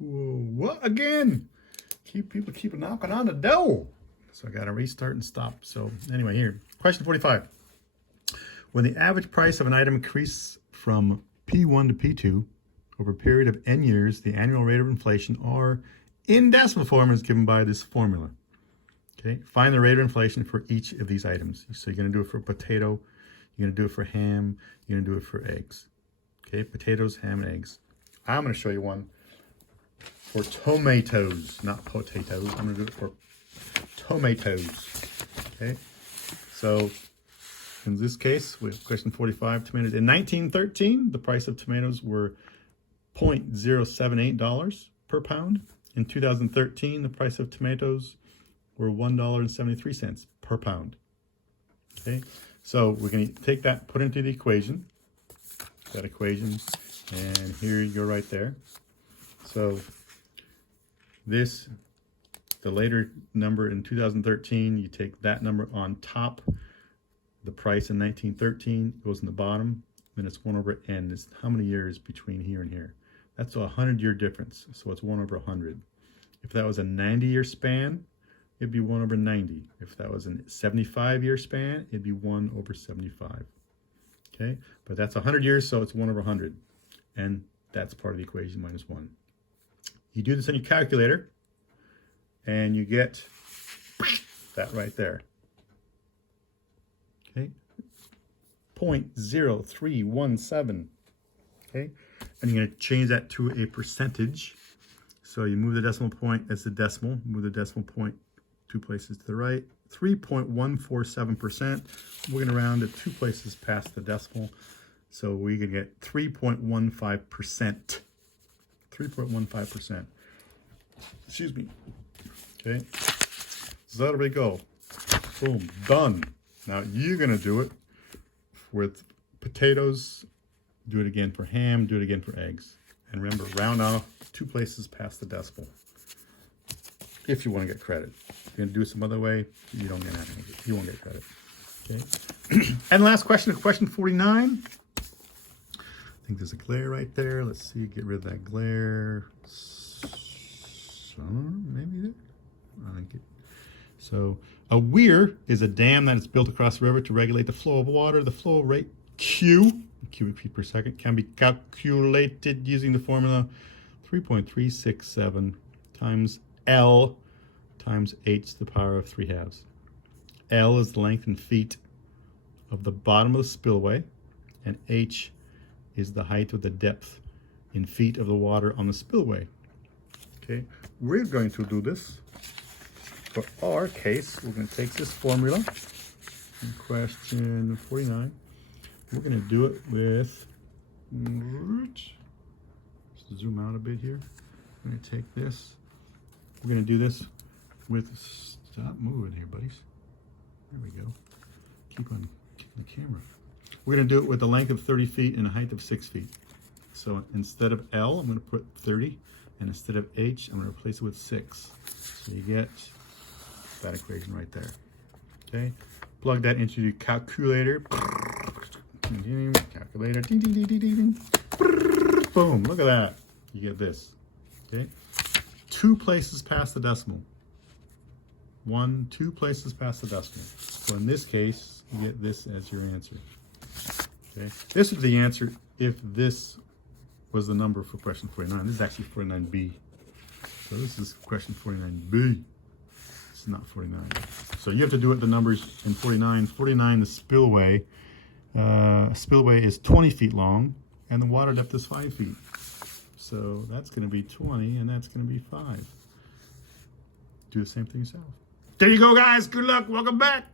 Whoa, what again? People keep knocking on the door. So I got to restart and stop. So anyway, here, question 45. When the average price of an item increases from P1 to P2 over a period of n years, the annual rate of inflation, or in decimal form, is given by this formula. Okay, find the rate of inflation for each of these items. So you're going to do it for potato, you're going to do it for ham, you're going to do it for eggs. Okay, potatoes, ham, and eggs. I'm going to show you one for tomatoes, not potatoes. I'm going to do it for tomatoes. Okay, so in this case, with question 45, tomatoes. In 1913, the price of tomatoes were $0.078 per pound. In 2013, the price of tomatoes were $1.73 per pound. Okay, so we're going to take that, put it into the equation. That equation, and here you go right there. So this, the later number in 2013, you take that number on top. The price in 1913 goes in the bottom, then it's 1 over n. It's how many years between here and here. That's a 100-year difference, so it's 1 over 100. If that was a 90-year span, it'd be 1 over 90. If that was a 75-year span, it'd be 1 over 75. Okay, but that's 100 years, so it's 1 over 100. And that's part of the equation, minus 1. You do this on your calculator, and you get that right there. Okay, 0.0317. Okay, and you're going to change that to a percentage. So you move the decimal point as the decimal, move the decimal point 2 places to the right. 3.147%. We're going to round it 2 places past the decimal. So we can get 3.15%. 3.15%. Excuse me. Okay. So there we go. Boom. Done. Now you're going to do it with potatoes. Do it again for ham. Do it again for eggs. And remember, round off 2 places past the decimal. If you want to get credit. If you're going to do it some other way, you don't get anything. You won't get credit. Okay. And last question, question 49. I think there's a glare right there. Let's see, get rid of that glare. So, maybe there. I think it. So a weir is a dam that is built across the river to regulate the flow of water. The flow rate Q, cubic feet per second, can be calculated using the formula 3.367 times L times h to the power of 3/2. L is the length in feet of the bottom of the spillway, and h is the height of the depth in feet of the water on the spillway. Okay, we're going to do this. For our case, we're going to take this formula in question 49. We're going to do it with, just zoom out a bit here. I'm going to take this. We're going to do this with, stop moving here, buddies. There we go. Keep on kicking the camera. We're going to do it with a length of 30 feet and a height of 6 feet. So instead of L, I'm going to put 30, and instead of H, I'm going to replace it with 6. So you get that equation right there. Okay, plug that into your calculator. Calculator. Ding, ding, ding, ding, ding. Boom! Look at that. You get this. Okay, 2 places past the decimal. 2 places past the decimal. So in this case, you get this as your answer. Okay, this is the answer if this was the number for question 49. This is actually 49B. So this is question 49B. It's not 49. So you have to do it the numbers in 49. 49, the spillway. Spillway is 20 feet long, and the water depth is 5 feet. So that's going to be 20, and that's going to be 5. Do the same thing yourself. There you go, guys. Good luck. Welcome back.